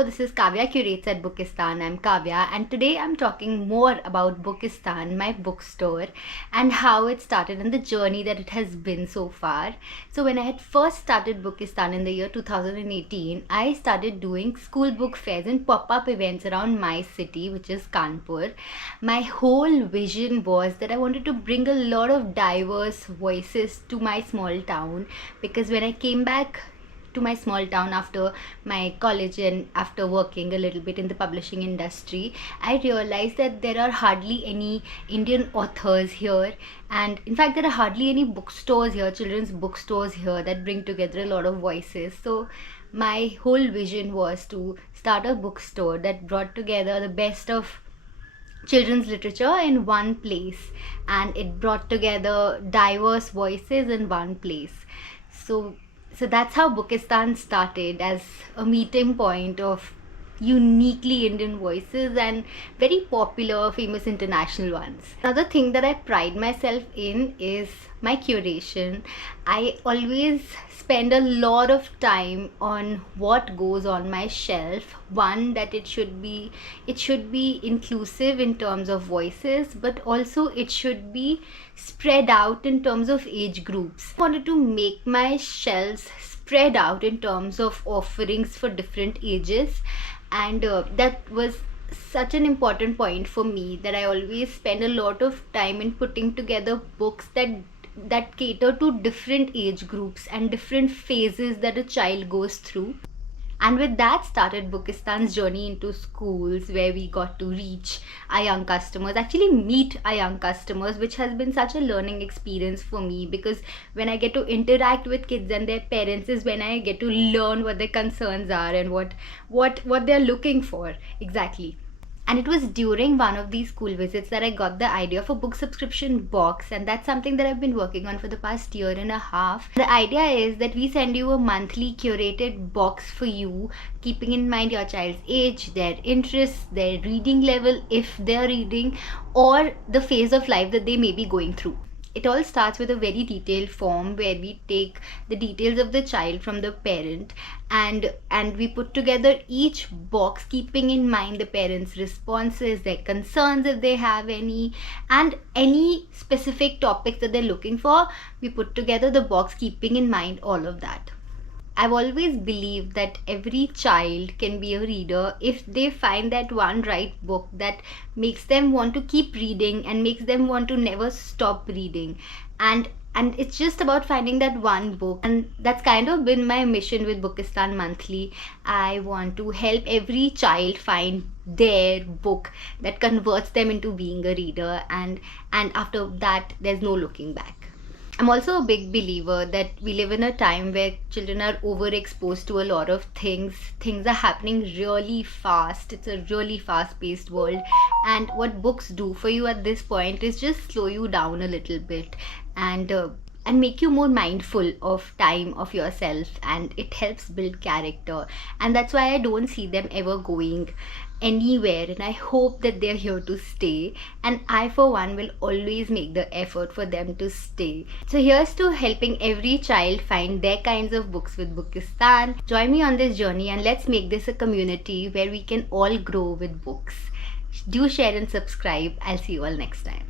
Hello, this is Kavya Curates at Bookistaan. I'm Kavya, and today I'm talking more about Bookistaan, my bookstore, and how it started and the journey that it has been so far. So, when I had first started Bookistaan in the year 2018, I started doing school book fairs and pop-up events around my city, which is Kanpur. My whole vision was that I wanted to bring a lot of diverse voices to my small town, because when I came back to my small town after my college and after working a little bit in the publishing industry, I realized that there are hardly any Indian authors here, and in fact there are hardly any bookstores here, children's bookstores here, that bring together a lot of voices. So my whole vision was to start a bookstore that brought together the best of children's literature in one place, and it brought together diverse voices in one place. So that's how Bookistaan started, as a meeting point of uniquely Indian voices and very popular, famous international ones. Another thing that I pride myself in is my curation. I always spend a lot of time on what goes on my shelf. One, that it should be inclusive in terms of voices, but also it should be spread out in terms of age groups. I wanted to make my shelves spread out in terms of offerings for different ages, and that was such an important point for me, that I always spend a lot of time in putting together books that cater to different age groups and different phases that a child goes through. And with that started Bookistaan's journey into schools, where we got to reach our young customers, actually meet our young customers, which has been such a learning experience for me, because when I get to interact with kids and their parents is when I get to learn what their concerns are and what they're looking for exactly. And it was during one of these school visits that I got the idea for book subscription box, and that's something that I've been working on for the past year and a half. The idea is that we send you a monthly curated box for you, keeping in mind your child's age, their interests, their reading level if they're reading, or the phase of life that they may be going through. It all starts with a very detailed form where we take the details of the child from the parent, and we put together each box keeping in mind the parents' responses, their concerns if they have any, and any specific topics that they're looking for. We put together the box keeping in mind all of that. I've always believed that every child can be a reader if they find that one right book that makes them want to keep reading and makes them want to never stop reading. And it's just about finding that one book, and that's kind of been my mission with Bookistaan Monthly. I want to help every child find their book that converts them into being a reader, and after that there's no looking back. I'm also a big believer that we live in a time where children are overexposed to a lot of things. Things are happening really fast. It's a really fast-paced world. And what books do for you at this point is just slow you down a little bit and make you more mindful of time, of yourself, and it helps build character. And that's why I don't see them ever going anywhere, and I hope that they're here to stay, and I for one will always make the effort for them to stay. So here's to helping every child find their kinds of books with Bookistaan. Join me on this journey, and let's make this a community where we can all grow with books. Do share and subscribe. I'll see you all next time.